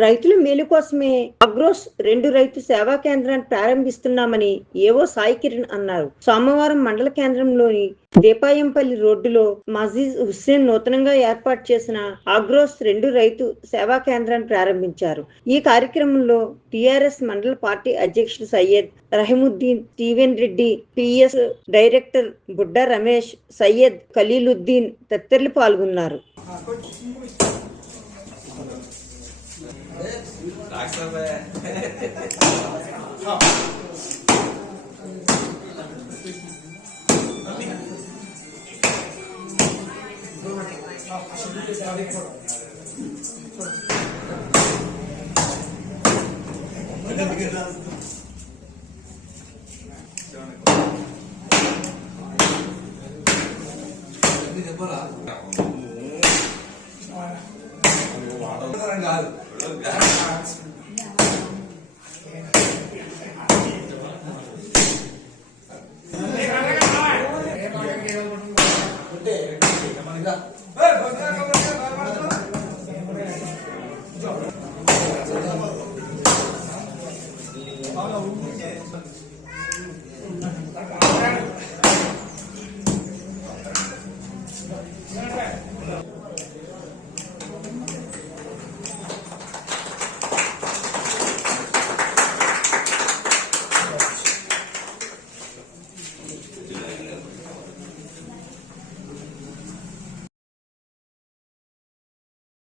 రైతుల మేలు కోసమే అగ్రోస్ 2 రైతు సేవా కేంద్రాన్ని ప్రారంభిస్తున్నామని ఏవో సాయి కిరణ్ అన్నారు. సోమవారం మండల కేంద్రంలోని దీపాయంపల్లి రోడ్డులో మజీద్ హుస్సేన్ నూతనంగా ఏర్పాటు చేసిన అగ్రోస్ 2 రైతు సేవా కేంద్రాన్ని ప్రారంభించారు. ఈ కార్యక్రమంలో టిఆర్ఎస్ మండల పార్టీ అధ్యక్షుడు Syed Rahimuddin, Steven Reddy, PS director Budda Ramesh, Syed Khaleeluddin తదితరులు పాల్గొన్నారు. Hey,